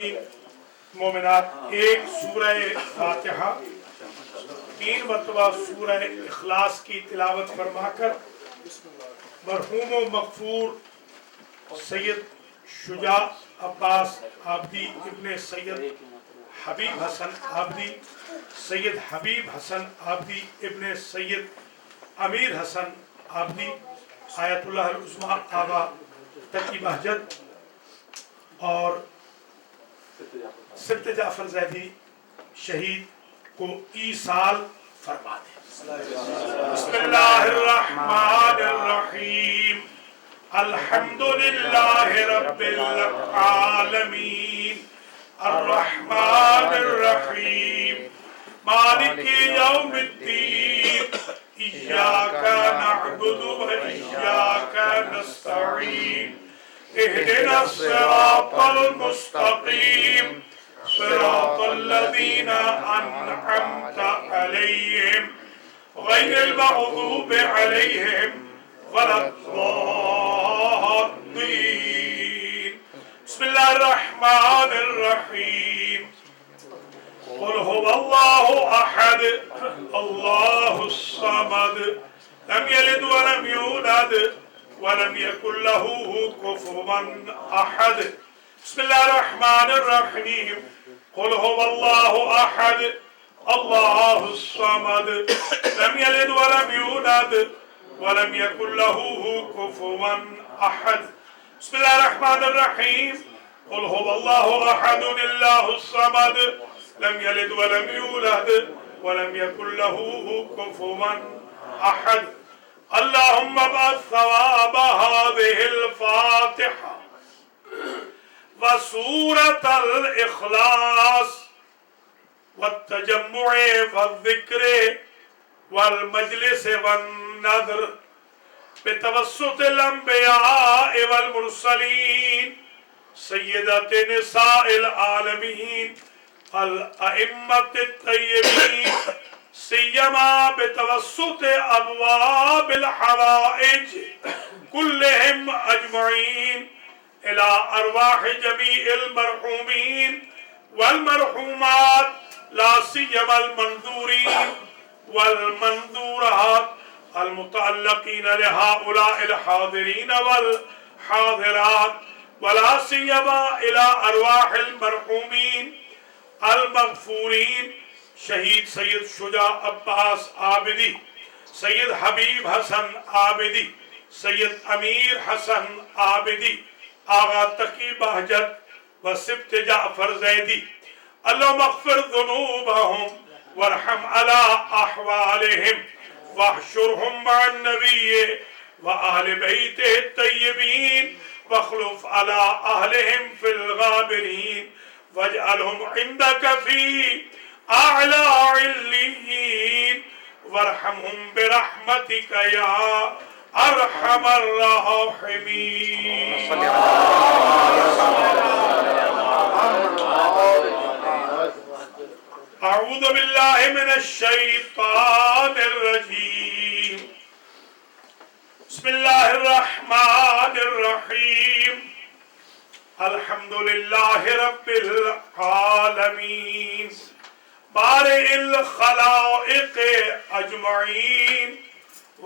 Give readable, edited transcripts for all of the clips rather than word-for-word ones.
مومنات ایک سورہ فاتحہ 3 مرتبہ سورہ اخلاص کی تلاوت فرما کر مرحوم و مغفور سید شجاع عباس عابدی ابن سید حبیب حسن عابدی سید حبیب حسن عابدی ابن سید امیر حسن عابدی آیت اللہ العظمیٰ آغا تقی بہجت اور سبت جعفر زیدی شہید کو ایصال فرما دیں۔ بسم اللہ الرحمن الرحیم الحمدللہ رب العالمین الرحمن الرحیم مالک یوم الدین ایاک نعبد و ایاک نستعین اهدنا الصراط المستقيم صراط الذين أنعمت عليهم غير المغضوب عليهم ولا الضالين بسم الله الرحمن الرحيم قل هو الله أحد الله الصمد لم يلد ولم يولد ولم يكن له كفوا أحد بسم الله الرحمن الرحيم قل هو الله أحد الله الصمد لم يلد ولم يولد ولم يكن له كفوا أحد بسم الله الرحمن الرحيم قل هو الله أحد الله الصمد لم يلد ولم يولد ولم يكن له كفوا أحد اللهم ابعث ثواب هذه الفاتحة وسورة الإخلاص والتجمع والذكر والمجلس والنذر بتوسط الأنبياء والمرسلين سيدة نساء العالمين الأئمة الطيبين سيما بتوسط أبواب الحوائج كلهم أجمعين إلى أرواح جميع المرحومين والمرحومات لا سيما المنذورين والمنذورات المتعلقين لهؤلاء الحاضرين والحاضرات ولا سيما إلى أرواح المرحومين المغفورين شہید سید شجاع عباس عابدی سید حبیب حسن عابدی سید امیر حسن عابدی آغا تقی بہجت و سبت جعفر زیدی اللہم اغفر ذنوبہم وارحم علی احوالہم واحشرہم مع النبی و اہل بیت الطیبین واخلف علی اہلہم فی الغابرین واجعلہم عندک فی أعلى عليين وارحمهم برحمتك يا أرحم الراحمين أعوذ بالله من الشيطان الرجيم بسم الله الرحمن الرحيم الحمد لله رب العالمين بارئ الخلائق اجمعین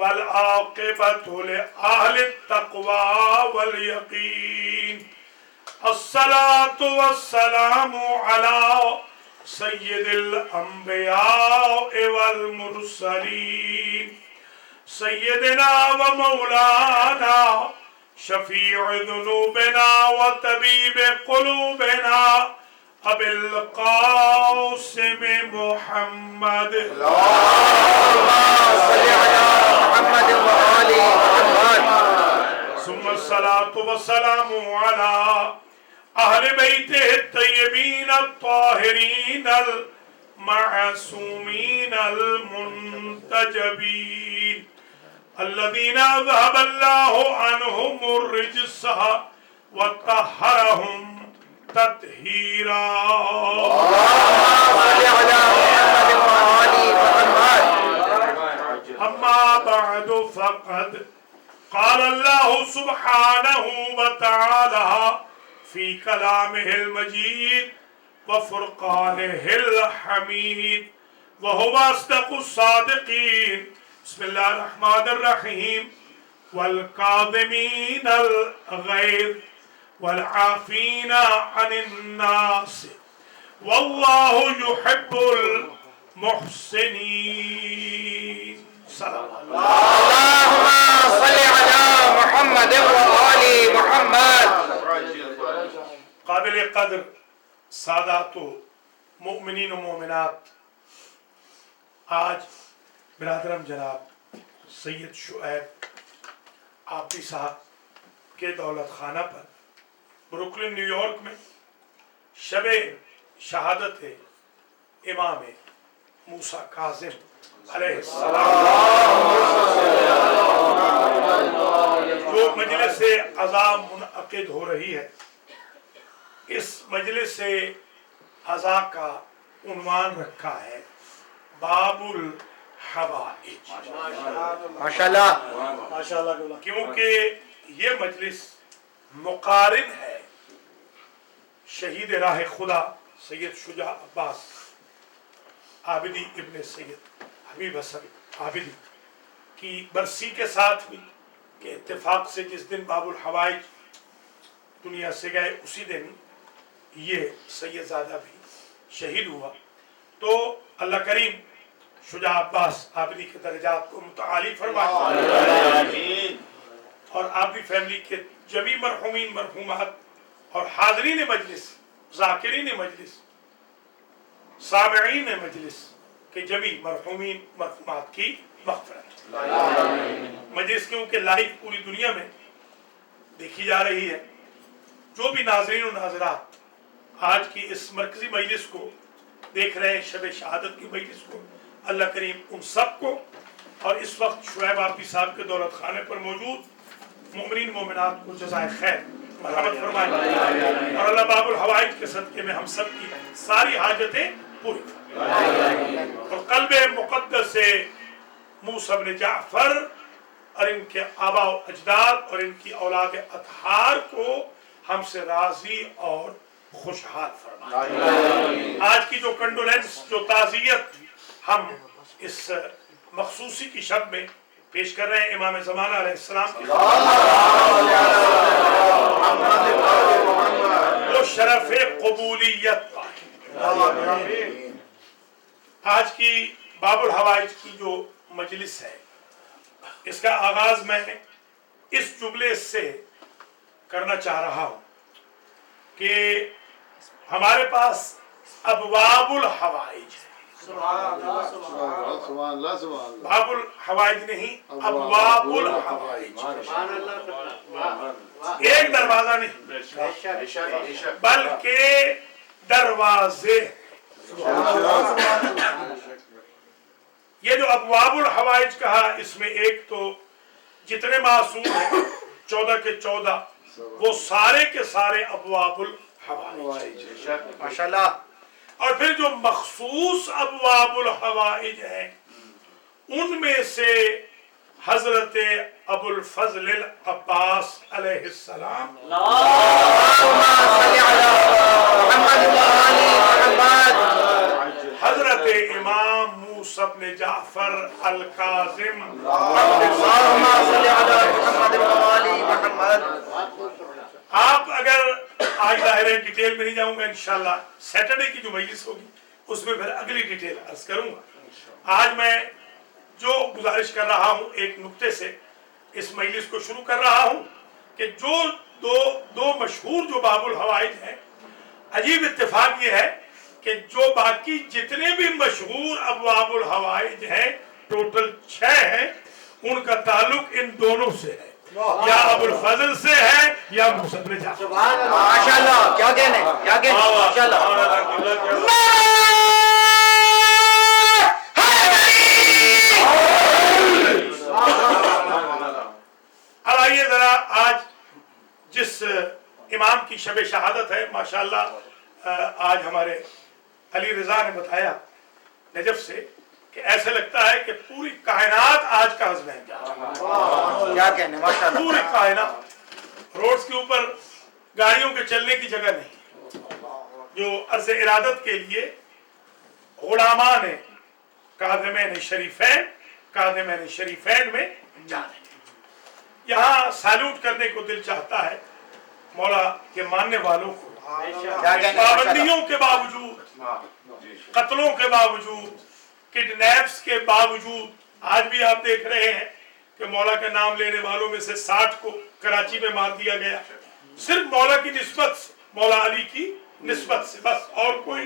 والعاقبۃ لأہل التقوى والیقین الصلاة والسلام علی سید الانبیاء والمرسلین سیدنا و مولانا شفیع ذنوبنا وطبیب قلوبنا ابی القاسم محمد ثم الصلاة والسلام على أهل بيته الطيبين الطاهرين المعصومين المنتجبين الذين ذهب الله عنهم الرجس وطهرهم تطہیرا اما بعد فقد قال الله سبحانه وتعالى फी कलामिहिल मजीद व फुरकानिहिल हमीद व हुवा अस्दक़ुस सादिक़ीन। बिस्मिल्लाहिर रहमानिर रहीम। वल काज़िमीनल गैज़ वल आफ़ीना अनिन नास वल्लाहु युहिब्बुल मुहसिनीन। अल्लाहुम्मा सल्लि अला मुहम्मद व आलि मुहम्मद। काबिल कद्र सादातो मुमिनीन व मोमिनात, आज बिरादरम जनाब सैयद शुएब आबदी साहब के दौलत खाना पर ब्रुकलिन न्यूयॉर्क में शबे शहादत इमाम मूसा काज़िम अलैहिस्सलाम जो मजलिस से अज़ा मुनअक़िद हो रही है, इस मजलिस से अज़ा का उन्वान रखा है बाबुल हवाइज। माशाअल्लाह। क्योंकि ये मजलिस मुकारिन है शहीद राह खुदा सैयद शुजा अब्बास आबिदी इब्न सैयद हबीब हसन आबिदी की बरसी के साथ हुई कि इत्तेफाक से जिस दिन बाबुल हवाइज दुनिया से गए उसी दिन ये सैयदजादा भी शहीद हुआ। तो अल्लाह करीम शुजा अब्बास आबिदी के दर्जात को मुतआली फरमाए और आबिदी फैमिली के जमी मरहूमीन मरहूमात और हाज़रीन मजलिस, ज़ाकिरीन मजलिस, सामिईन मजलिस के जमी मरहूमीन मरहूमात की मग़फ़िरत। मजलिस क्योंकि लाइव पूरी दुनिया में देखी जा रही है, जो भी नाज़रीन और नाज़रात आज की इस मरकज़ी मजलिस को देख रहे हैं, शब शहादत की मजलिस को, अल्लाह करीम उन सब को और इस वक्त शुएब आबदी साहब के दौलत खाने पर मौजूद मोमिनीन मोमिनात को जज़ाए खैर मरहमत फरमाए और अल्लाह बाबुल हवाइज के सदक़े में हम सब की सारी हाजतें पूरी फरमाए और क़ल्बे मुक़द्दस से मूसा इब्न जाफ़र और इनके आबा व अजदाद और इनकी औलाद अतहार को हमसे राज़ी और खुशहाल फरमाए। आज की जो कंडोलेंस, जो ताज़ियत हम इस मखसूसी की शब में पेश कर रहे हैं इमाम ज़माना अलैहिस्सलाम की, वो शरफ़े क़बूलियत पाए। आज की बाबुल हवाइज की जो मजलिस है, इसका आगाज मैं इस जुमले से करना चाह रहा हूं कि हमारे पास अबवाबुल हवाइज है। बाबुल हवाइज नहीं, अबवाबुल हवाइज। एक दरवाजा नहीं बल्कि दरवाजे। ये जो अबवाबुल हवाइज कहा, इसमें एक तो जितने मासूम हैं 14 के 14 वो सारे के सारे अबवाबुल हवाइज माशाअल्लाह। और फिर जो मखसूस अबवाबुल हवाइज है उनमें से हजरत अबुल फजल अब्बास अलैहिस्सलाम, हजरत इमाम मूसा इब्न जाफर अल काज़िम, आप अगर आज ज़ाहिर डिटेल में नहीं जाऊंगा, इंशाल्लाह सैटरडे की जो मजलिस होगी उसमें फिर अगली डिटेल अर्ज करूंगा। आज मैं जो गुजारिश कर रहा हूं एक नुक्ते से इस मजलिस को शुरू कर रहा हूं कि जो दो मशहूर जो बाबुल हवाइज हैं, अजीब इत्तेफाक ये है कि जो बाकी जितने भी मशहूर अबवाबुल हवाइज हैं, टोटल 6 हैं, उनका ताल्लुक इन दोनों से है, या अबुल फजल से है या मूसा इब्न जाफर। माशाअल्लाह, क्या कहने, क्या कहने, माशाअल्लाह। अब आइए जरा आज जिस इमाम की शब शहादत है, माशाअल्लाह आज हमारे अली रजा ने बताया नजफ से कि ऐसे लगता है कि पूरी कायनात आज का हज़-ए-जात, क्या कहने, माशाअल्लाह। पूरी कायनात रोड्स के ऊपर गाड़ियों के चलने की जगह नहीं, जो अर्ज़ इरादत के लिए गुलामान कादिमैन शरीफैन में जाने। यहाँ सैल्यूट करने को दिल चाहता है मौला के मानने वालों को, पाबंदियों के बावजूद, कत्लों के बावजूद, किडनैप्स के बावजूद। आज भी आप देख रहे हैं कि मौला का नाम लेने वालों में से 60 को कराची में मार दिया गया, सिर्फ मौला की निस्बत से, मौला अली की निस्बत से, बस। और कोई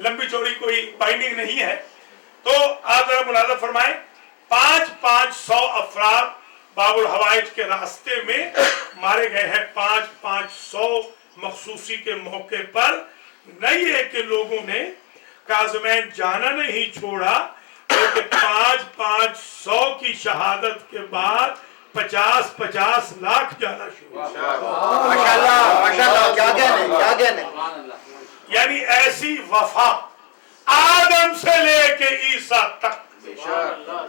लंबी चौड़ी कोई बाइंडिंग नहीं है। तो आप जरा मुलाजा फरमाएं, 500 अफराद बाबुल हवाइज के रास्ते में मारे गए हैं। 500 मखसूसी के मौके पर नहीं है कि लोगों ने काज़मैन जाना नहीं छोड़ा, बल्कि 500 की शहादत के बाद 50 लाख जाना शुरू। माशाल्लाह माशाल्लाह, क्या कहने। यानी ऐसी वफा आदम से लेके ईसा तक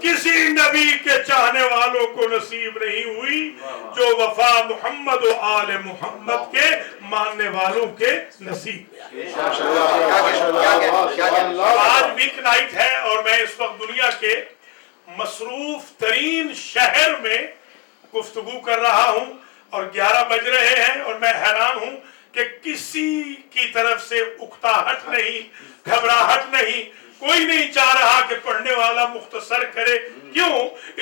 किसी नबी के चाहने वालों को नसीब नहीं हुई जो वफा मोहम्मद और आले मोहम्मद के मानने वालों के नसीब। आज वीक नाइट है और मैं इस वक्त दुनिया के मसरूफ तरीन शहर में गुफ्तगू कर रहा हूं और 11 बज रहे हैं और मैं हैरान हूं कि किसी की तरफ से उकताहट नहीं, घबराहट नहीं। कोई नहीं चाह रहा कि पढ़ने वाला मुख्तसर करे। क्यों?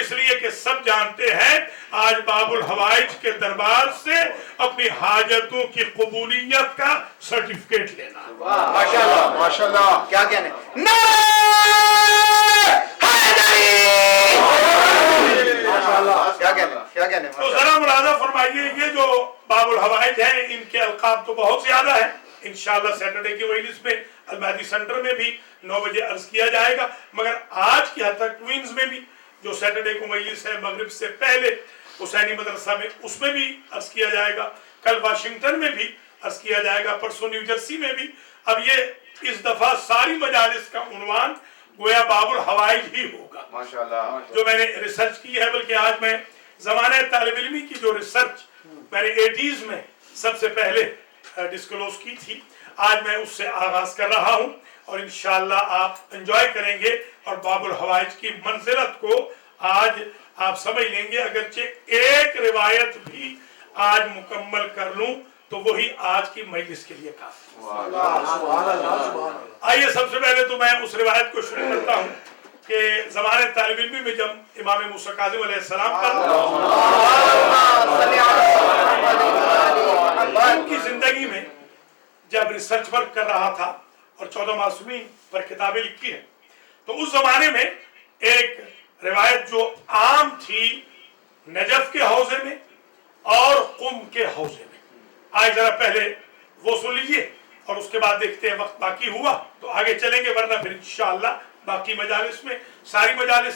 इसलिए कि सब जानते हैं आज बाबुल हवाइज के दरबार से अपनी हाजतों की कबूलियत का सर्टिफिकेट लेना। माशाल्लाह माशाल्लाह, क्या कहने। क्या कहने। तो जरा मुलाजा फरमाइए, ये जो बाबुल हवाइज हैं इनके अलकाब तो बहुत ज्यादा है। इंशाल्लाह सैटरडे की मजलिस में अलमादी सेंटर में भी 9 बजे अर्ज किया जाएगा, मगर आज की हद तक ट्विंस में भी जो सैटरडे को मजलिस है मगरिब से पहले हुसैनी मदरसा में, उसमें भी अर्ज किया जाएगा। कल वाशिंगटन में भी अर्ज किया जाएगा, परसों न्यू जर्सी में भी। अब ये इस दफा सारी मजालिस का उन्वान गोया बाबुल हवाइज ही होगा माशाल्लाह। जो मैंने रिसर्च की है। बल्कि आज मैं ज़माने तालिब इल्मी की जो रिसर्च मैंने 80s में सबसे पहले डिस्क्लोज की थी, आज मैं उससे आगाज कर रहा हूं और इंशाअल्लाह आप एंजॉय करेंगे और बाबुल हवाइज की मंजिलत को आज आप समझ लेंगे। अगरचे एक रिवायत भी आज मुकम्मल कर लूं तो वही आज की मजलिस के लिए काफी। आइए सबसे पहले तो मैं उस रिवायत को शुरू करता हूं कि ज़माने तालिब इल्मी में जब इमाम मूसा काज़िम अलैहिस्सलाम पर उनकी जिंदगी में जब रिसर्च वर्क कर रहा था और 14 मासूमीन पर किताबें लिखी है, तो उस जमाने में एक रिवायत जो आम थी नजफ के हौजे में और कुम के हौजे में। आज जरा पहले वो सुन लीजिए और उसके बाद देखते हैं वक्त बाकी हुआ तो आगे चलेंगे, वरना फिर इंशाअल्लाह बाकी मजालिस में सारी मजालिस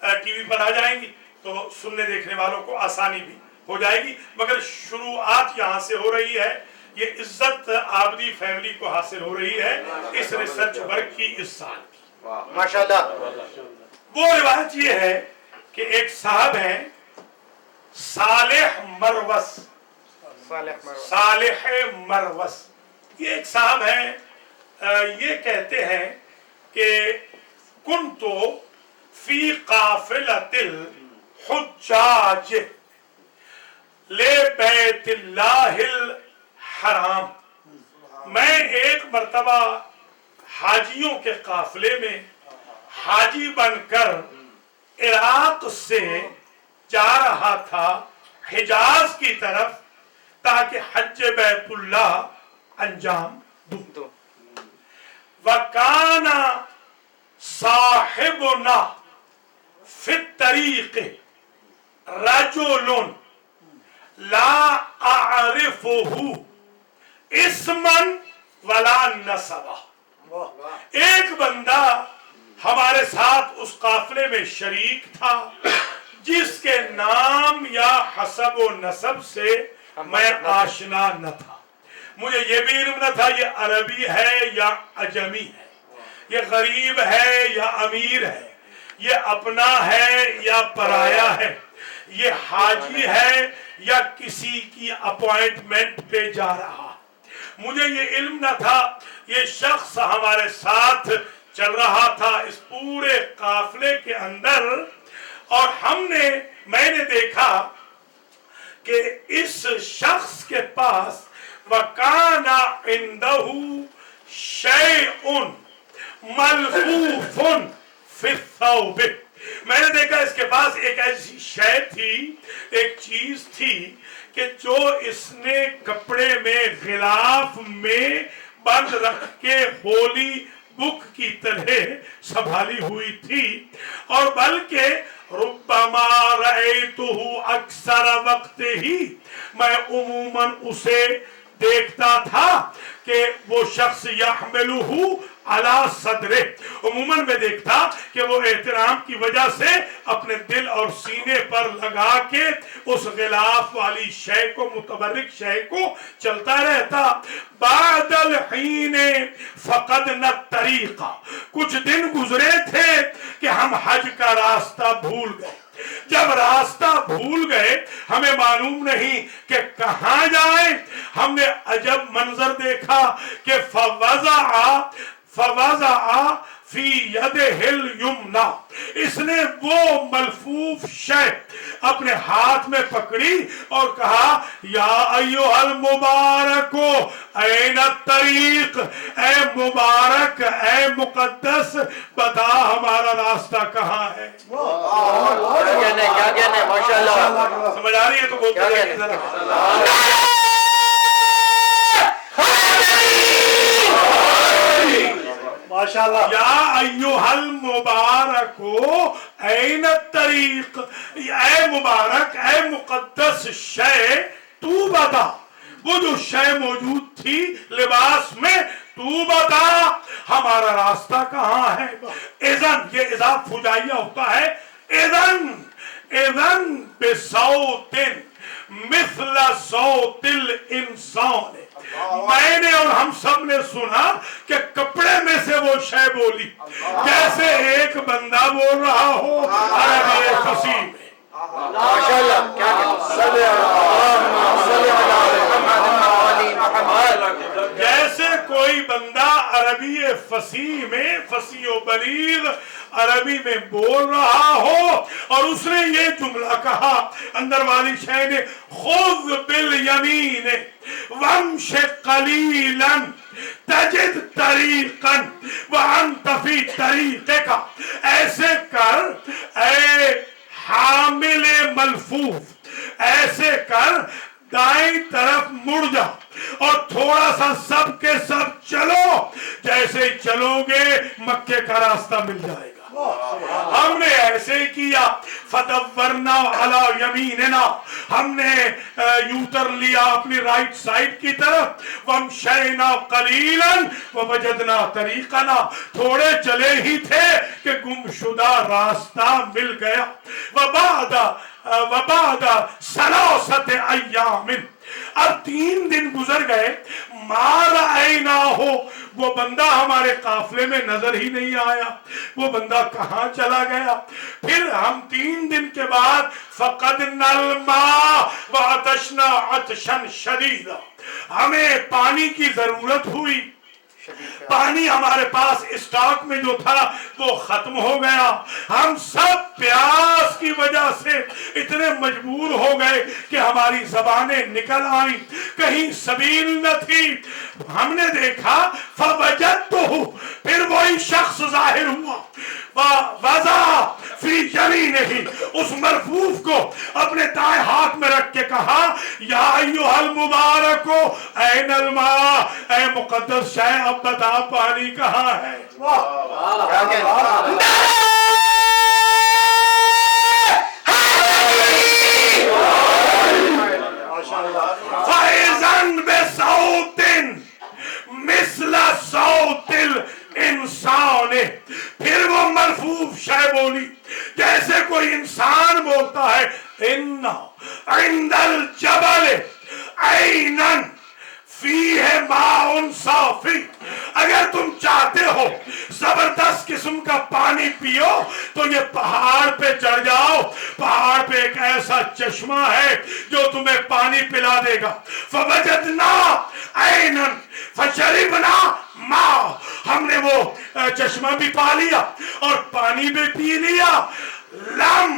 टीवी पर आ जाएंगी तो सुनने देखने वालों को आसानी भी हो जाएगी। मगर शुरुआत यहाँ से हो रही है, ये इज्जत आबदी फैमिली को हासिल हो रही है इस रिसर्च वर्क की इस साल की। माशाल्लाह। वो रिवायत ये है कि एक साहब हैं सालेह मरवस, ये एक साहब हैं, ये कहते हैं कि कुन्तु फी काफिलतिल हुज्जाज ले बैतिल्लाहिल हराम, मैं एक मर्तबा हाजियों के काफिले में हाजी बनकर इराक से जा रहा था हिजाज की तरफ ताकि हज बैतुल्लाह अंजाम दूं। वकाना साहिबुना फित तरीक़ रजुलुन ला आरिफुहु इस्मन वला नसबा, एक बंदा हमारे साथ उस काफिले में शरीक था जिसके नाम या हसब व नसब से मैं आशना न था। मुझे ये भी इल्म न था ये अरबी है या अजमी है, ये गरीब है या अमीर है, ये अपना है या पराया है, ये हाजी है या किसी की अपॉइंटमेंट पे जा रहा। मुझे ये इल्म न था, ये शख्स हमारे साथ चल रहा था इस पूरे काफले के अंदर, और मैंने देखा कि इस शख्स के पास वकाना इंदहू शैउन मलफूफुन फी थौबे, मैंने देखा इसके पास एक ऐसी शय थी, एक चीज थी कि जो इसने कपड़े में गिलाफ में बंद रख के होली बुक की तरह संभाली हुई थी, और बल्कि रुब्बमा रअयतुहु अक्सर वक्त ही, मैं उमूमन उसे देखता था कि वो शख्स यहमिलुहु अला सदरे, उमूमन में देखता कि वो एहतराम की वजह से अपने दिल और सीने पर लगा के उस गिलाफ वाली शय को, मुतबर्रिक शय को चलता रहता। बादल हीने फकद न तरीका, कुछ दिन गुजरे थे कि हम हज का रास्ता भूल गए। जब रास्ता भूल गए, हमें मालूम नहीं कि कहां जाए, हमने अजब मंजर देखा कि फवज़अ फी यदिहिल युमना, इसने वो मलफूफ शय अपने हाथ में पकड़ी और कहा या अय्युहल मुबारको ऐन तरीक, ऐ मुबारक, ऐ मुकद्दस, बता हमारा रास्ता कहाँ है। क्या कहने माशाअल्लाह, समझ आ रही है तो बोलते रहिए जरा। माशाअल्लाह। या अय्युहल मुबारको ऐन तरीक, ऐ मुबारक, ऐ मुकद्दस शय, तू बता, वो जो शय मौजूद थी लिबास में, तू बता हमारा रास्ता कहाँ है। इज़न, ये इज़ाफ फुजाइया होता है, इज़न बिसौतिन मिस्ल सौतिल इंसान, मैंने और हम सब ने सुना कि कपड़े में से वो शय बोली, जैसे एक बंदा बोल रहा हो अरबी फसीह में। माशाअल्लाह, क्या जैसे कोई बंदा अरबी फसीह में, फसीह व बलीग अरबी में बोल रहा हो, और उसने ये जुमला कहा, अंदर वाली शय ने, खुज़ बिल यमीन वम्श कलीलन तजिद तरीकन व अंत फी तरीक़िका, ऐसे कर ऐ हामिले मलफूफ, ऐसे कर दाईं तरफ मुड़ जा और थोड़ा सा सब के सब चलो, जैसे चलोगे मक्के का रास्ता मिल जाएगा। हमने ऐसे ही किया, फदव्वरना अला यमीनना, हमने यूटर लिया अपनी राइट साइड की तरफ, वमशैना कलीलन ववजदना तरीकना, थोड़े चले ही थे कि गुमशुदा रास्ता मिल गया। वबादा सलासत अय्यामिन, अब 3 दिन गुजर गए, मार आईना हो, वो बंदा हमारे काफले में नजर ही नहीं आया, वो बंदा कहां चला गया। फिर हम 3 दिन के बाद फकद नलमा व अतशना अतशन शदीदा, हमें पानी की जरूरत हुई, पानी हमारे पास स्टॉक में जो था वो खत्म हो गया। हम सब प्यास की वजह से इतने मजबूर हो गए कि हमारी जबानें निकल आई, कहीं सबील न थी। हमने देखा फवजदतुहु, फिर वही शख्स जाहिर हुआ, वज़ा फी यमीनिही, उस मरफूफ को अपने दाएं हाथ में रख के कहा या अय्युहल मुबारको ऐनल मा, ऐ मुकद्दस शय, अब बता पानी कहाँ है। फैज़न बिसौतिन मिस्ल सौतिल इंसान, फिर वो मरफूफ शय बोली जैसे कोई इंसान बोलता है, इन्ना इंदल जबल ऐनन फीह माउन साफी, अगर तुम चाहते हो जबरदस्त किस्म का पानी पियो तो ये पहाड़ पे चढ़ जाओ, पहाड़ पे एक ऐसा चश्मा है जो तुम्हें पानी पिला देगा। फवजदना ऐनन फशरिबना मा, हमने वो चश्मा भी पा लिया और पानी भी पी लिया। लम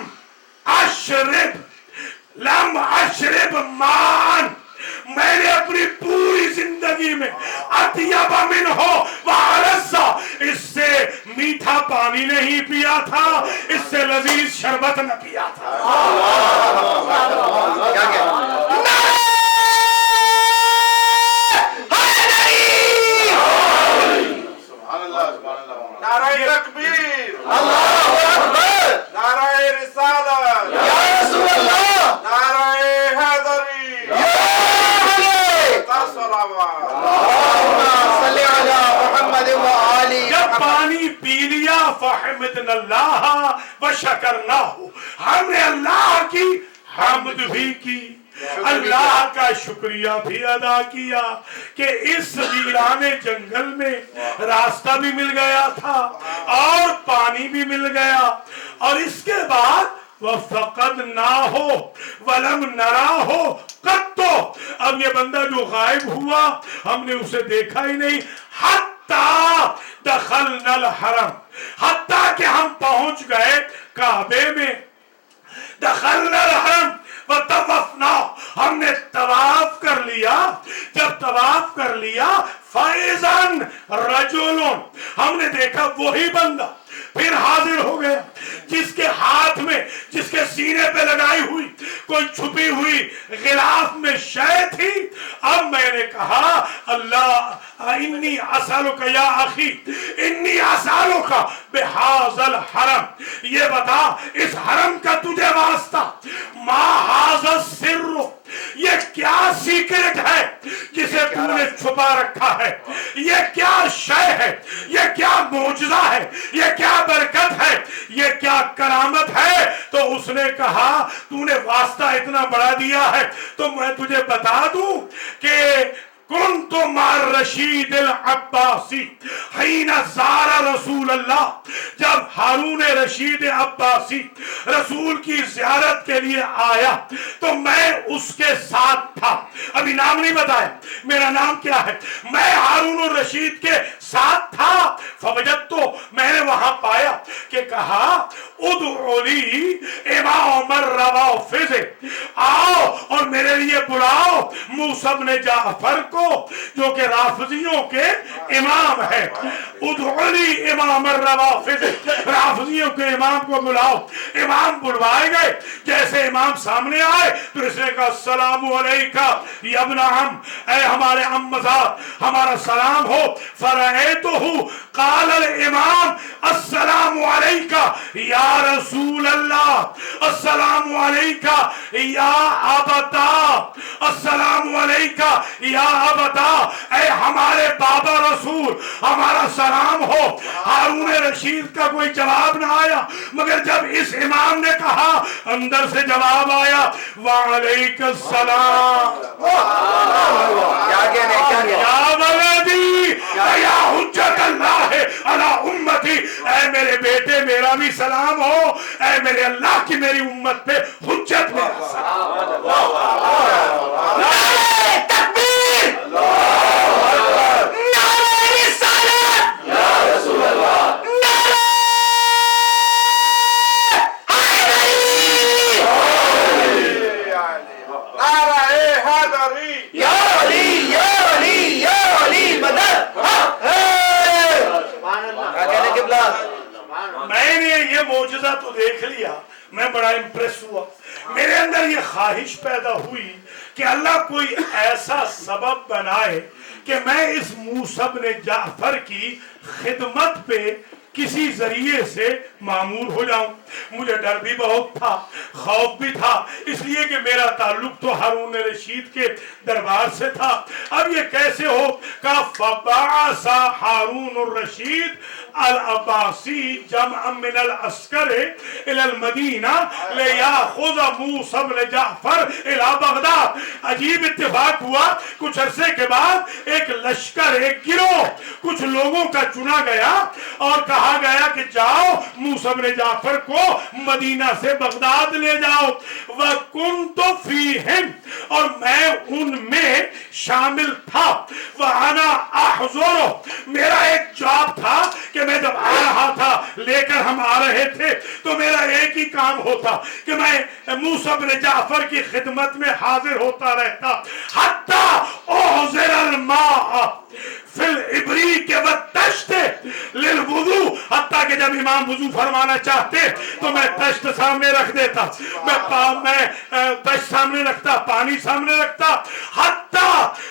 अशरिब मान, मैंने अपनी पूरी जिंदगी में अतियबा मिन हो वारसा, इससे मीठा पानी नहीं पिया था, इससे लजीज शरबत न पिया था। क्या क्या नाराए तकबीर, अल्लाहु अकबर, नाराए रिसालत, या रसूल अल्लाह, नाराए हैदरी, या अली, तसलावत। अल्लाहुम्मा सल्ली अला मुहम्मद व आलि जब मुहम्मद। पानी पी लिया फहमदनल्लाह व शकरनाहु, हमने अल्लाह की हम्द भी की, अल्लाह का शुक्रिया भी अदा किया कि इस वीराने जंगल में रास्ता भी मिल गया था और पानी भी मिल गया। और इसके बाद वह फकद ना हो वलम नरा हो कत्तो, अब ये बंदा जो गायब हुआ हमने उसे देखा ही नहीं। हत्ता दखलनल हरम, हत्ता कि हम पहुंच गए काबे में। दखलनल हरम व तवफना, हमने तवाफ कर लिया। जब तवाफ कर लिया फैज़न रजुलुन, हमने देखा वही बंदा फिर हाजिर हो गया जिसके हाथ में, जिसके सीने पे लगाई हुई कोई छुपी हुई गिलाफ में शय थी। अब मैंने कहा अल्लाह इन्नी असअलुका या अखी, इन्नी असअलुका बिहाज़ल हरम, ये बता इस हरम का तुझे वास्ता, मा हाज़ा सिर्रु, ये क्या सीक्रेट है जिसे तूने छुपा रखा है, ये क्या शय है, ये क्या मौजज़ा है, ये क्या बरकत है, ये क्या करामत है। तो उसने कहा तूने वास्ता इतना बड़ा दिया है तो मैं तुझे बता दूं कि कुन्तु मार रशीद अब्बासी हिना ज़ारा रसूल अल्लाह, जब हारून रशीद अब्बासी रसूल की ज़ियारत के लिए आया तो मैं उसके साथ था। अभी नाम नहीं बताया मेरा नाम क्या है, मैं हारून रशीद के साथ था। फवजद तो मैंने वहां पाया कि कहा उदउली इमाम रवाफिज़, आओ और मेरे लिए बुलाओ मूसा इब्न जाफर को जो कि राफिजियों के इमाम है। उदउली इमाम रवाफिज़, राफिजियों के इमाम को बुलाओ। इमाम बुलवाए गए, जैसे इमाम सामने आए तो इसने कहा अस्सलामु अलैका या इब्न अम, ऐ हमारे अम्मज़ाद हमारा सलाम हो। फरअयतुहु क़ाल अल इमाम अस्सलामु अलैका या रसूल अल्लाह, अस्सलामु अलैका या अबता, अस्सलामु अलैका या अबता, ऐ हमारे बाबा रसूल हमारा सलाम हो। हारून रशीद का कोई जवाब ना आया, मगर जब इस इमाम ने कहा अंदर से जवाब आया वालेकुम सलाम। क्या कहने, क्या कहने? या वलदी या हुज्जत अल्लाह अला उम्मती, ऐ मेरे बेटे मेरा भी सलाम हो, ऐ मेरे अल्लाह की मेरी उम्मत पे हुज्जत मेरा सलाम। नारे तकबीर, नारे रिसालत, या रसूल अल्लाह, नारे हैदरी, नाराए हैदरी, या अली, या अली, या अली मदद। क्या कहने किबला? मैंने ये मौजज़ा तो देख लिया, मैं बड़ा इम्प्रेस हुआ। मेरे अंदर ये ख्वाहिश पैदा हुई कि अल्लाह कोई ऐसा सबब बनाए कि मैं इस मूसा इब्न जाफर की खिदमत पे किसी जरिए से मामूर हो जाऊं। मुझे डर भी बहुत था, खौफ भी था, इसलिए कि मेरा ताल्लुक तो हारून रशीद के दरबार से था। अब ये कैसे हो का फबासा हारून रशीद अल अब्बासी जमअ मिन अल अस्कर इला अल मदीना लियाखुज़ मूसा इब्न जाफर इला बगदाद। अजीब इत्तेफाक हुआ, कुछ अरसे के बाद एक लश्कर, एक गिरोह कुछ लोगों का चुना गया और कहा गया कि जाओ मूसा इब्न जाफर को मदीना से बगदाद ले जाओ। वह कुन्तु फीहिम, और मैं उनमें शामिल था। वह आना अहज़ुरु, मेरा एक जॉब था कि मैं जब आ रहा था, लेकर हम आ रहे थे, तो मेरा एक ही काम होता कि मैं मूसा इब्न जाफर की खिदमत में हाजिर होता रहता। हत्ता उहज़िरल माअ फिल इब्रीक व तश्त लिल वुज़ू, हत्ता कि जब इमाम वुज़ू फरमाना चाहते तो मैं तश्त सामने रख देता, मैं तश्त सामने रखता, पानी सामने रखता। हत्ता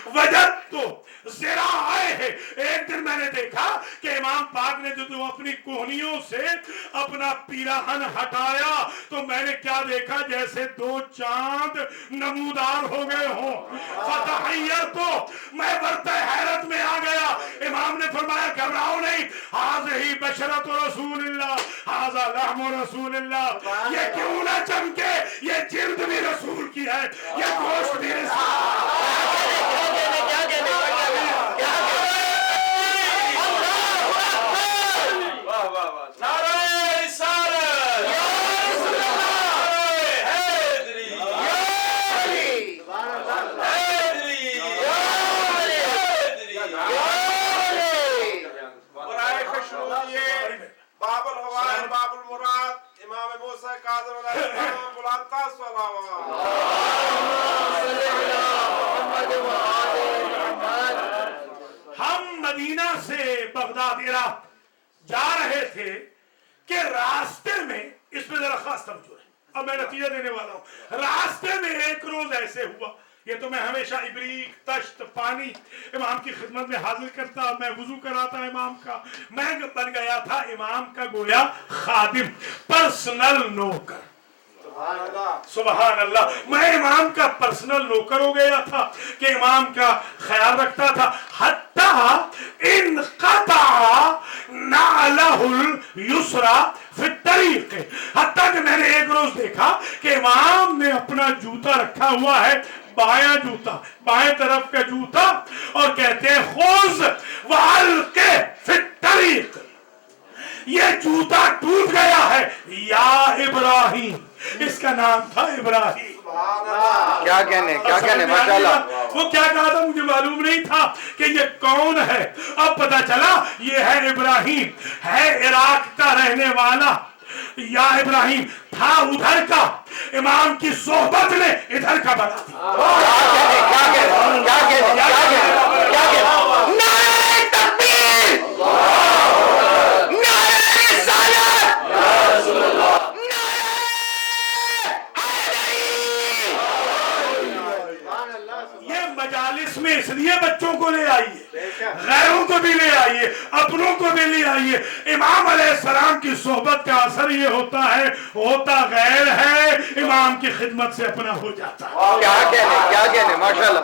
वजदतु ज़रा आए है, एक दिन मैंने देखा कि इमाम पाक ने जो अपनी कोहनियों से अपना पीराहन हटाया तो मैंने क्या देखा, जैसे दो चांद नमूदार हो गए हों। फतहय्यर, तो मैं बरते हैरत में आ गया। इमाम ने फरमाया घबराओ नहीं, हाज़िही बशरत रसूलिल्लाह, हाज़ा लहमु रसूलिल्लाह, ये क्यों ना चमके, ये जिल्द भी रसूल की है, ये गोश्त भी मदीना से बगदाद इराक जा रहे थे कि रास्ते में, इसमें जरा खास तवज्जो है, अब मैं नतीजा देने वाला हूं। रास्ते में एक रोज ऐसे हुआ, ये तो मैं हमेशा इब्रीक, तश्त, पानी इमाम की खिदमत में हाजिर करता, मैं वुजू कराता इमाम का, मैं बन गया था इमाम का गोया खादिम, पर्सनल नौकर। सुभान अल्लाह, मैं इमाम का पर्सनल नौकर हो गया था कि इमाम का ख्याल रखता था। हत्ता इनक़ता नालहुल युसरा फित तरीक़, हत्ता कि मैंने एक रोज देखा कि इमाम ने अपना जूता रखा हुआ है, बायां जूता, बाएं तरफ का जूता, और कहते हैं खुज़ वअल्क़ि फित तरीक़, ये जूता टूट गया है, या इब्राहिम, इसका नाम था इब्राहिम। क्या कहने माशाअल्लाह। वो क्या कहा था मुझे मालूम नहीं था कि ये कौन है, अब पता चला ये है इब्राहिम, है इराक का रहने वाला। या इब्राहिम था उधर का, इमाम की सोहबत ने इधर का बना में, इसलिए बच्चों को ले आइए, गैरों को भी ले आइए, अपनों को भी ले आइए। इमाम अलैहिस्सलाम की सोहबत का असर ये होता है, होता गैर है, इमाम की खिदमत से अपना हो जाता है। क्या कहने माशाअल्लाह।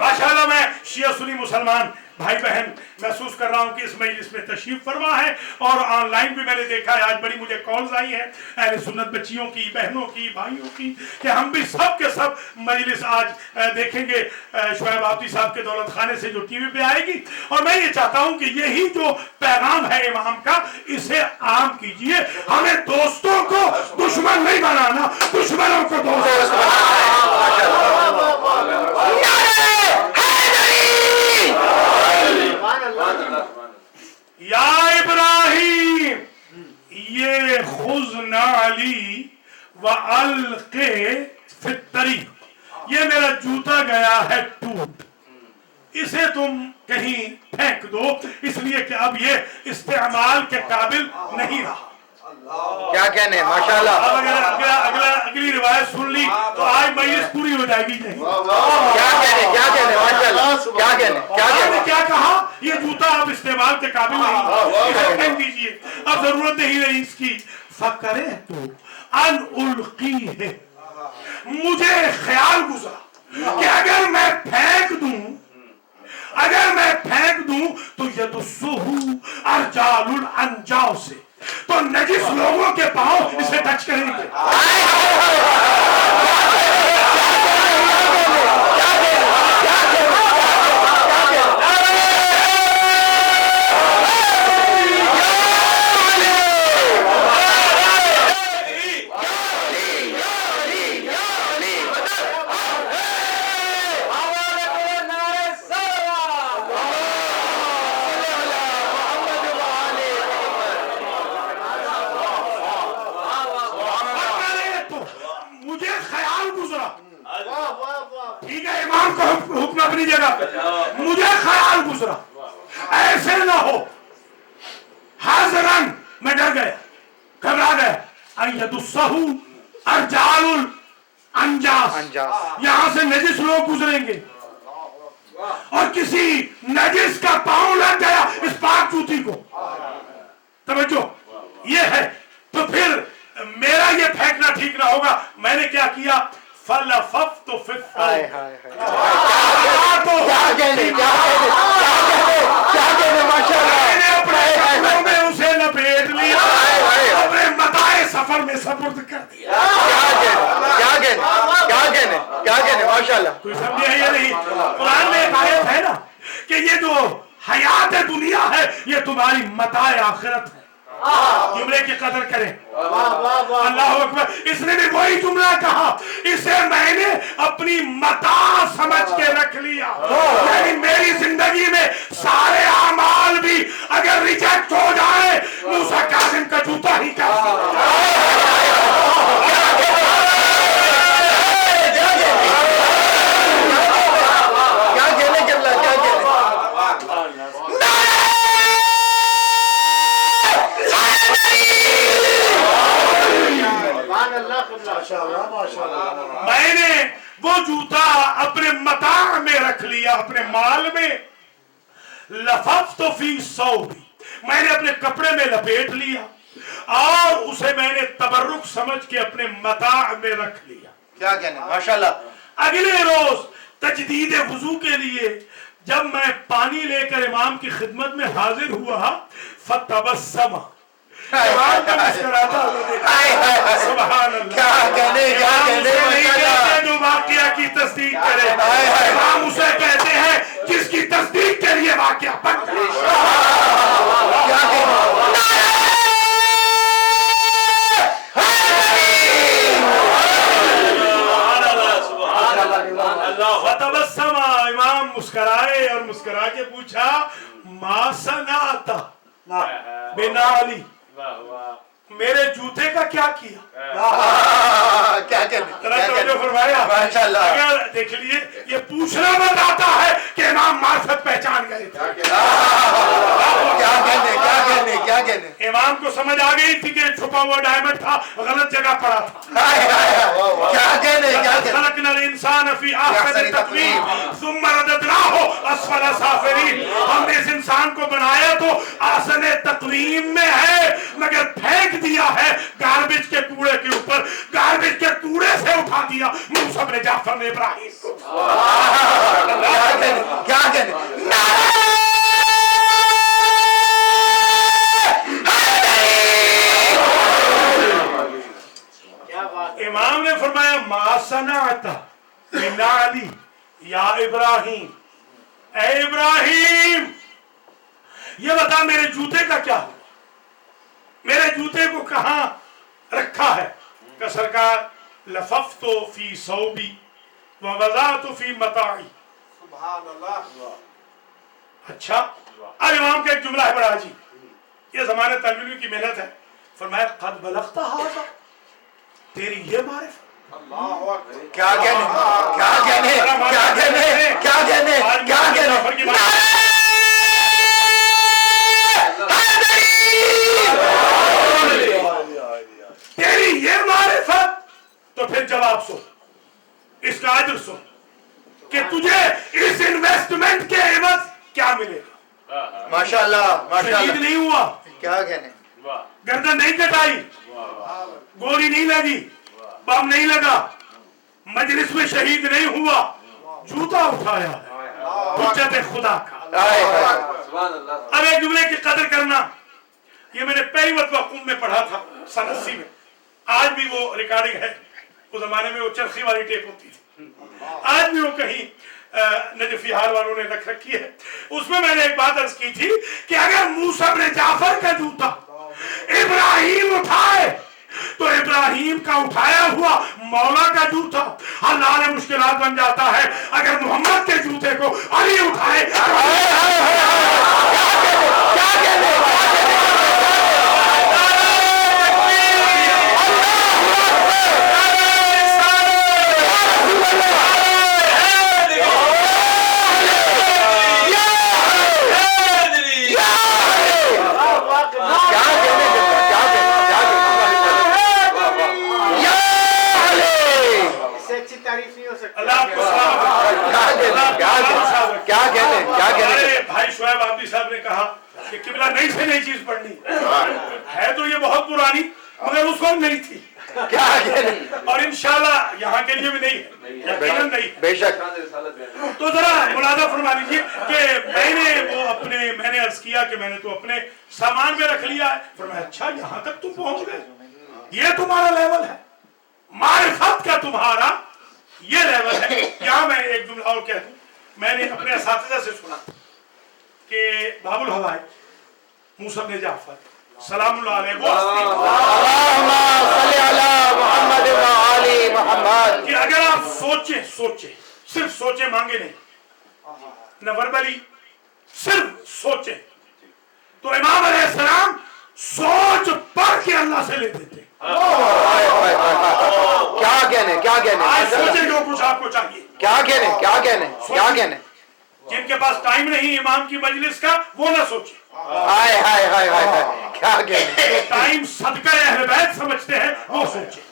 माशाअल्लाह, मैं शिया सुन्नी मुसलमान भाई बहन महसूस कर रहा हूं कि इस मजलिस में तशरीफ फरमा है, और ऑनलाइन भी मैंने देखा है, आज बड़ी मुझे कॉल्स आई हैं अहले सुन्नत बच्चियों की, बहनों की, भाइयों की, कि हम भी सब के सब मजलिस आज देखेंगे शुएब आब्दी साहब के दौलत खाने से जो टीवी पे आएगी। और मैं ये चाहता हूं कि यही जो पैगाम है इमाम का, इसे आम कीजिए। हमें दोस्तों को दुश्मन नहीं बनाना, दुश्मनों को दोस्त या इब्राहिम, ये खुज़ नाली व अलक़े फित तरीक़, ये मेरा जूता गया है टूट, इसे तुम कहीं फेंक दो, इसलिए कि अब ये इस्तेमाल के काबिल नहीं रहा। क्या कहने माशाअल्लाह। अगली रिवायत सुन ली तो आज मजलिस पूरी हो जाएगी। नहीं क्या कहने माशाअल्लाह। क्या कहा, ये जूता अब इस्तेमाल के काबिल नहीं, इसे फेंक दीजिए, अब जरूरत नहीं रही इसकी। फकरे तो अन उल्की है, मुझे ख्याल गुजरा कि अगर मैं फेंक दूं तो यदुस्सुहु अर्जालुल अंजाव से, तो नजिस लोगों के पांव इसे टच करेंगे। अपनी जगह। मुझे ख्याल गुजरा ऐसे ना हो, हाज़रन मैं डर गया, घबरा गया, अयदुस्सहू अर्जालुल अंजास, यहां से नजिस लोग गुजरेंगे और किसी नजिस का पांव लग गया इस पाक जूती को। तवज्जो ये है, तो फिर मेरा ये फेंकना ठीक ना होगा। मैंने क्या किया, फलफफ तो फिर मैंने अपने कपड़ों में उसे लपेट लिया, अपने मताए सफर में सपुर्द कर दिया। क्या कहने माशाल्लाह। कोई समझे है या नहीं? कुरान में एक आयत है ना कि ये जो हयात दुनिया है ये तुम्हारी मताए आखिरत है। जुमले की कदर करें। अल्लाह अकबर। इसने भी वही जुमला कहा, इसे मैंने अपनी मता समझ के रख लिया। यानी मेरी जिंदगी में सारे आमाल भी अगर रिजेक्ट हो जाए, मूसा काज़िम का जूता ही कर मैंने वो जूता अपने मता में रख लिया, अपने माल में। लफफ तो फी सौबी, मैंने अपने कपड़े में लपेट लिया और उसे मैंने तबर्रुक समझ के अपने मता में रख लिया। क्या कहने माशाल्लाह। अगले रोज तजदीद वुजू के लिए जब मैं पानी लेकर इमाम की खिदमत में हाजिर हुआ, फतबस्समा, इमाम का मुस्कुराता हुआ देखा। सुभान अल्लाह। क्या कहने जो वाकया की तस्दीक करे, इमाम उसे कहते हैं जिसकी तस्दीक के लिए वाकया बन गया। फतबस्समा, इमाम मुस्कुराए और मुस्कुरा के पूछा, मा सनाता बिनाली, मेरे जूते का क्या किया? क्या कहने फरमाया माशाल्लाह। अगर देख लिए ये पूछना बताता है कि इमाम मार्फत पहचान गए थे। क्या कहने इमाम को समझ आ गई थी कि छुपा हुआ डायमंड था, गलत जगह पड़ा था। क्या कहने खलकनल इंसान फी अहसनि तक़वीम सुम्मा रददनाहु अस्फला साफिलीन, हमने इस इंसान को बनाया तो अहसने तक़वीम में है, मगर फेंक दिया है गार्बेज के कूड़े के ऊपर। गार्बेज के कूड़े से उठा दिया मूसा ने, जाफर ने, इब्राहिम को। क्या कहने इमाम ने फरमाया, मा सनाता बिनाली या इब्राहिम, ए इब्राहिम ये बता मेरे जूते का क्या, मेरे जूते को कहां रखा है? का सरकार लफफ तो फी सौबी व वज़ा तो फी मताई। सुभान अल्लाह। अच्छा, अब इमाम का एक जुमला है बड़ा अजीब, ये ज़माने तलवील की मेहनत है। फरमाया, कद बलगता हाज़ा, तेरी ये मारिफत। अल्लाह अकबर। क्या कहने तेरी ये मारिफत। तो फिर जवाब सुन, इसका अजर सुन कि तुझे इस इन्वेस्टमेंट के एवज क्या मिलेगा। माशाल्लाह शहीद नहीं हुआ, क्या कहने, गर्दन नहीं कटाई, गोली नहीं लगी, बम नहीं लगा, मजलिस में शहीद नहीं हुआ, जूता उठाया है हुज्जत खुदा का। अब एक जुमले की कदर करना, ये मैंने पहली मरतबा कुंभ में पढ़ा था सन 80 में, आज भी वो रिकॉर्डिंग है। उस जमाने में वो चरखी वाली टेप होती थी, आज भी वो कहीं नजफी हाल वालों ने रख रखी है। उसमें मैंने एक बात अर्ज की थी कि अगर मूसा इब्न जाफर का जूता इब्राहिम उठाए तो इब्राहिम का उठाया हुआ मौला का जूता अल्लाह ने मुश्किलात बन जाता है। अगर मोहम्मद के जूते को अली उठाए کہ قبلہ نئی سے نئی چیز پڑھنی ہے تو یہ بہت پرانی مگر اس وقت نہیں تھی کیا کہنے اور انشاءاللہ یہاں کے لیے بھی نہیں ہے یقیناً نہیں ہے۔ بے شک تو ذرا ملاحظہ فرما لیجیے کہ میں نے عرض کیا کہ میں نے تو اپنے سامان میں رکھ لیا ہے، فرمایا اچھا یہاں تک تم پہنچ گئے، یہ تمہارا لیول ہے، معرفت کا تمہارا یہ لیول ہے۔ یہاں میں ایک جملہ اور کہہ دوں، میں نے اپنے اساتذہ سے سنا کہ باب الحوائج موسیٰ بن جعفر سلام اللہ علیہ وہ اللہم صلی علی محمد و آل محمد کہ اگر آپ سوچیں صرف سوچیں مانگے نہیں نہ وربلی صرف سوچیں تو امام علیہ السلام سوچ پڑھ کے اللہ سے لیتے تھے۔ کیا کہنے کیا کہنے آج سوچیں جو کچھ آپ کو چاہیے، کیا کہنے کیا کہنے کیا کہنے جن کے پاس ٹائم نہیں امام کی مجلس کا وہ نہ سوچیں، ہائے ہائے ہائے ہائے کیا کہنے جو ٹائم صدقہ اہل بیت سمجھتے ہیں وہ سوچیں،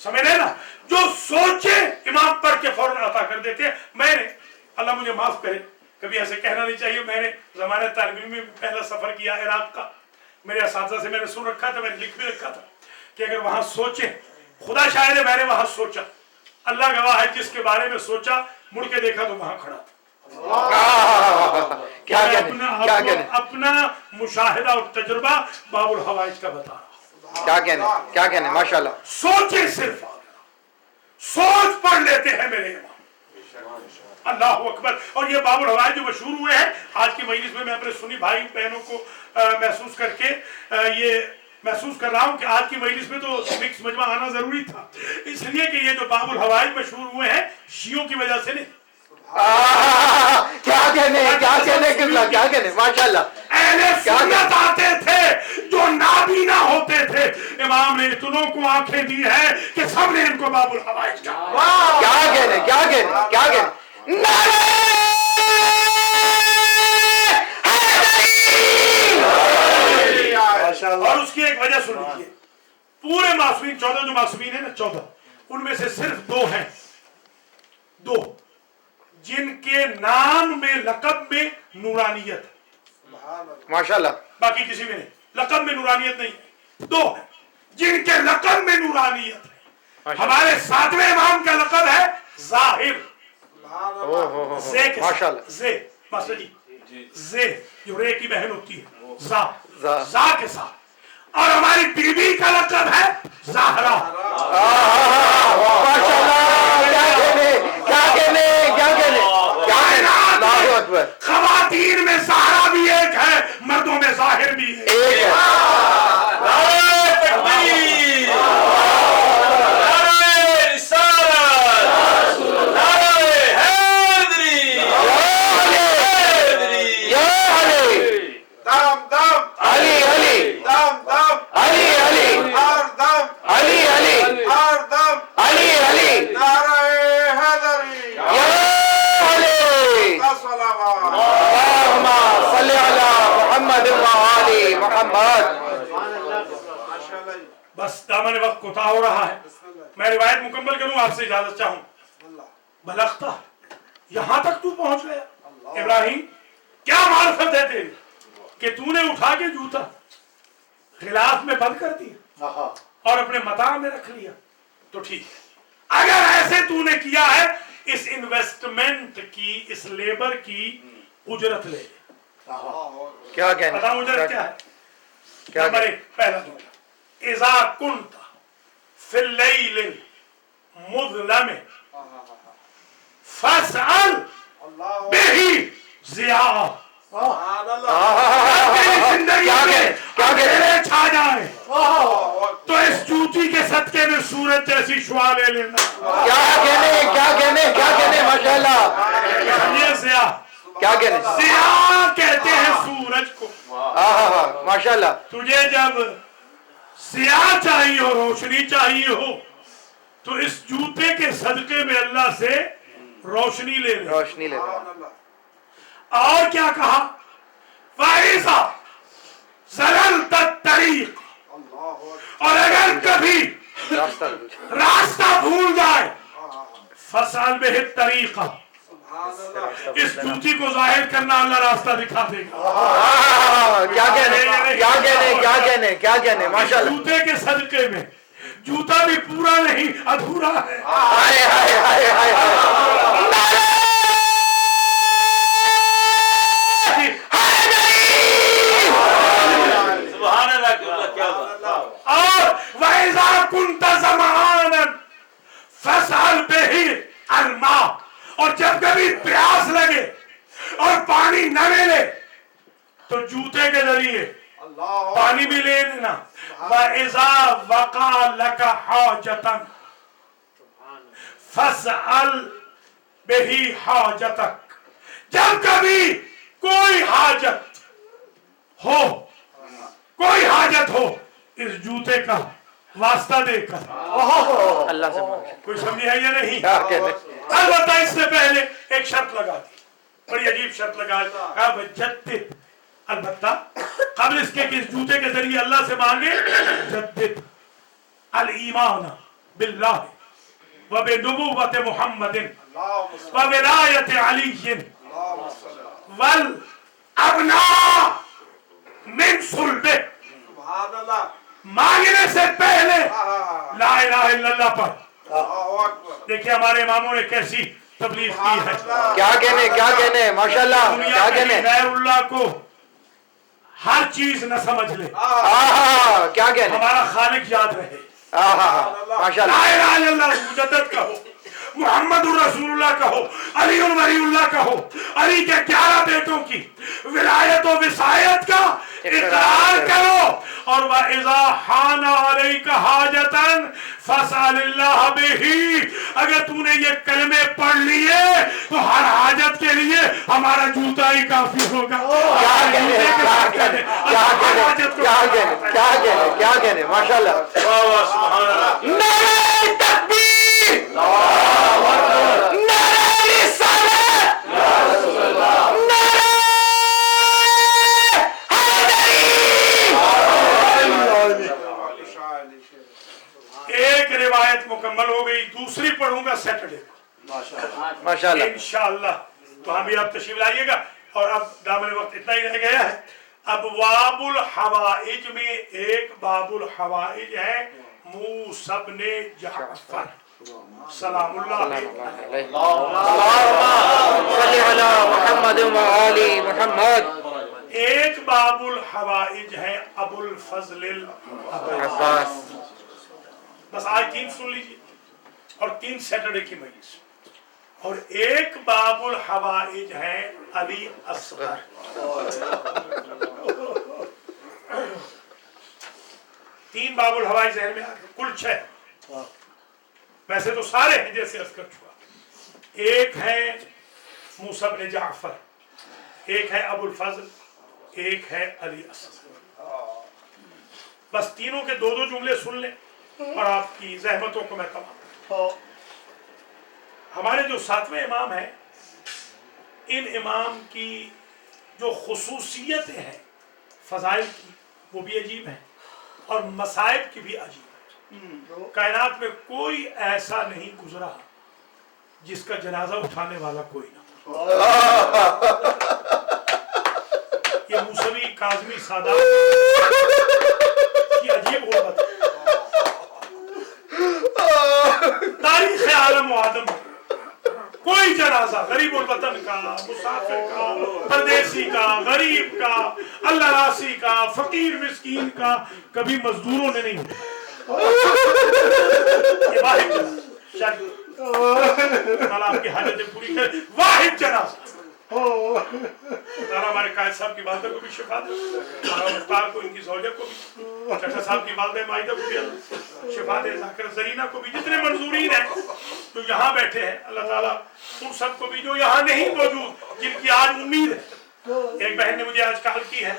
سمجھ رہے نا، جو سوچے امام پڑھ کے فوراً عطا کر دیتے ہیں۔ میں نے اللہ مجھے معاف کرے کبھی ایسے کہنا نہیں چاہیے، میں نے زمانہ طالب علم میں پہلا سفر کیا عراق کا، میرے اساتذہ سے میں نے سن رکھا تھا، میں نے لکھ بھی رکھا تھا کہ اگر وہاں سوچیں، خدا شاہد ہے میں نے وہاں سوچا، اللہ گواہ ہے جس کے بارے میں سوچا مڑ کے دیکھا تو وہاں کھڑا تھا۔ کیا کہنے کیا کہنے اپنا مشاہدہ اور تجربہ باب الحوائج کا بتا رہا ہوں۔ کیا کہنے ماشاءاللہ سوچیں صرف سوچ پڑھ لیتے ہیں میرے امام، اللہ اکبر۔ اور یہ باب الحوائج جو مشہور ہوئے ہیں آج کی مجلس میں اپنے سنی بھائی بہنوں کو محسوس کر کے یہ محسوس کر رہا ہوں کہ آج کی مجلس میں تو مکس مجمع آنا ضروری تھا، اس لیے کہ یہ جو باب الحوائج مشہور ہوئے ہیں شیعوں کی وجہ سے نہیں، کیا کہنے قبلہ کیا کہنے ماشاءاللہ اہل سنت آتے تھے جو نابینا ہوتے تھے، امام نے اتنوں کو آنکھیں دی ہے کہ سب نے ان کو باب الحوائج کہا۔ کیا کہنے کیا کہنے کیا کہنے نعرہ اور اس کی ایک وجہ سن لیجیے، پورے معصومین 14 جو معصومین ہیں نا 14 ان میں سے صرف دو جن کے نام میں لقب میں نورانیت ہے، ماشاءاللہ باقی کسی میں نہیں، لقب میں نورانیت نہیں ہے، دو ہیں جن کے لقب میں نورانیت ہے۔ ہمارے 7ویں امام کا لقب ہے ظاہر، زے کے ساتھ، زے ماسٹر جی زے جو رے کی بہن ہوتی ہے، زا کے ساتھ، اور ہماری بیوی کا لقب ہے زہرا۔ خواتین میں زہرا بھی ایک ہے، مردوں میں ظاہر بھی ہے۔ بس دامن وقت کوتاہ ہو رہا ہے، میں روایت مکمل کروں، آپ سے اجازت چاہوں۔ بلغتا یہاں تک تو پہنچ گیا ابراہیم، کیا معرفت ہے تیری کہ تو نے اٹھا کے جوتا غلاف میں بند کر دیا اور اپنے متاع میں رکھ لیا، تو ٹھیک ہے، اگر ایسے تو نے کیا ہے اس انویسٹمنٹ کی، اس لیبر کی اجرت لے۔ کیا کہنے پتہ اجرت کیا ہے؟ نمبر 1 پہلا جملہ، اذا كنت في الليل المظلم فاسأل به ضیاء۔ زندگی میں اندھیرے چھا جائے تو اس جوتی کے صدقے میں سورج جیسی شعاع لے لینا۔ کیا کہنے ماشاءاللہ یہ ضیاء کیا کہنے ضیاء کہتے ہیں سورج کو۔ ماشاءاللہ تجھے جب ضیاء چاہیے ہو، روشنی چاہیے ہو، تو اس جوتے کے صدقے میں اللہ سے روشنی لے لے۔ اور کیا کہا؟ فَإِذَا زَلَلْتَ الطَّرِيقَ، اور اگر کبھی راستہ بھول جائے، فَاسْأَلْ بِهِ الطَّرِيقَ، इस जूती को जाहिर करना अल्लाह रास्ता दिखा देगा। क्या कहने माशाल्लाह। जूते के सदके में जूता भी पूरा नहीं अधूरा है। हाय हाय हाय हाय और वैज़ा कुन्त ज़मानन फसअल बिही अलमा, और जब कभी प्यास लगे और पानी न मिले तो जूते के जरिए पानी भी ले लेना। वैज़ा वक़ा लका हाजतन फसअल बिही हाजतक, जब कभी कोई हाजत हो इस जूते का वास्ता देकर अल्लाह से कोई समझी है या नहीं? क्या कहने। अलबत्ता इससे पहले एक शर्त लगा दी, बड़ी अजीब शर्त लगा दी। जद्दिद, अलबत्ता कबल इसके कि इस जूते के जरिए अल्लाह से मांगे, जद्दिद अल ईमान बिल्लाह व बिनुबुव्वत मुहम्मदिन व विलायत अलीय्यिन वल अबना मिन सुल्बे। मांगने से पहले ला इलाहा इल्लल्लाह पर। देखिए हमारे इमामों ने कैसी तबलीग की है। क्या कहने माशाल्लाह। दुनिया क्या में कहने। गैरुल्लाह को हर चीज न समझ ले, क्या कहने। हमारा खालिक याद रहे। माशाल्लाह। ला इलाहा इल्लल्लाह मुजद्दद कहो, मुहम्मदुर रसूलुल्लाह कहो, अली वलीउल्लाह कहो, अली के 11 बेटों की विलायत और विसायत का इकरार करो। और वइज़ा हाना अलैका हाजतन फसअलिल्लाह बिही, अगर तूने ये कलमे पढ़ लिए तो हर हाजत के लिए हमारा जूता ही काफी होगा। क्या कहने माशाल्लाह। नारे तकबीर, नारे रिसालत, एक रिवायत मुकम्मल हो गई, दूसरी पढ़ूंगा सैटरडे को माशाल्लाह। इंशाअल्लाह। तो हम भी आप तशरीफ लाइएगा। और अब दामन वक्त इतना ही रह गया है। अब वाबुल हवाइज में एक बाबुल हवाइज है मूसा इब्ने जाफर सलामुल्लाह अलैहि। एक बाबुल हवाइज है अबुल फजल अब्बास। बस आज 3 सुन लीजिए और 3 सैटरडे की मजलिस। और एक बाबुल हवाइज है अली असगर। 3 बाबुल हवाइज जहन में आ गए, कुल 6। वैसे तो सारे हैं जैसे असगर छुआ। एक है मूसा इब्ने जाफर, एक है अबुल फजल, एक है अली असगर। बस तीनों के 2-2 जुमले सुन लें और आपकी जहमतों को मैं तमाम। हमारे जो 7वें इमाम हैं, इन इमाम की जो खुसूसियतें हैं फजाइल की, वो भी अजीब हैं और मसाइब की भी अजीब है। कायनात में कोई ऐसा नहीं गुजरा जिसका जनाजा उठाने वाला कोई ना। ये मूसवी काज़मी सादा की अजीब गुर्बत। तारीख़ आलम व आदम कोई जनाजा गरीब उल वतन का, मुसाफिर का, परदेसी का, गरीब का, अल्लाह रासी का, फकीर मिस्कीन का कभी मजदूरों ने नहीं उठाया। ये वाहिद जनाजा, आपकी हाजतें पूरी कर, वाहिद जनाजा। हमारे कायद साहब की वालदा को भी शिफा दे, मुख्तार को, इनकी ज़ौजा को भी, चचा साहब की वालदा माइदा को भी शिफा दे, ज़ाकिर ज़रीना को भी, जितने मंजूरीन हैं जो यहाँ बैठे हैं, अल्लाह ताला उन सबको भी जो यहाँ नहीं मौजूद, जिनकी आज उम्मीद है। एक बहन ने मुझे आज कॉल की है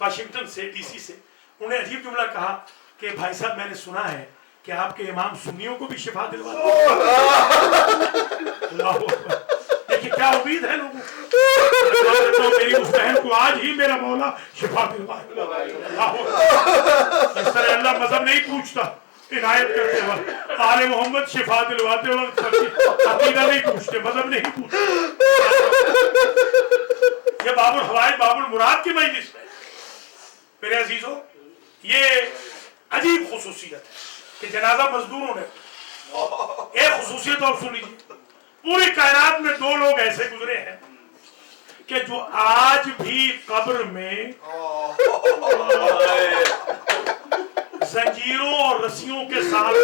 वाशिंगटन से, DC से। उन्हें अजीब जुमला कहा कि भाई साहब मैंने सुना है कि आपके इमाम सुन्नियों को भी शिफा दिलवाते हैं। देखिए क्या उम्मीद है लोगों को। मेरी उस बहन को आज ही मेरा मौला शिफा दिलवाए। इस तरह अल्लाह मजहब नहीं पूछता, عنایت کرتے وقت آل محمد شفا دلواتے وقت عقیدہ نہیں پوچھتے، مذہب نہیں پوچھتے. یہ باب الحوائج باب المراد کی مجلس ہے. میرے عزیزوں، یہ عجیب خصوصیت ہے کہ جنازہ مزدوروں نے. ایک خصوصیت اور سن لیجیے، پوری کائنات میں دو لوگ ایسے گزرے ہیں کہ جو آج بھی قبر میں زنجیروں اور رسیوں کے ساتھ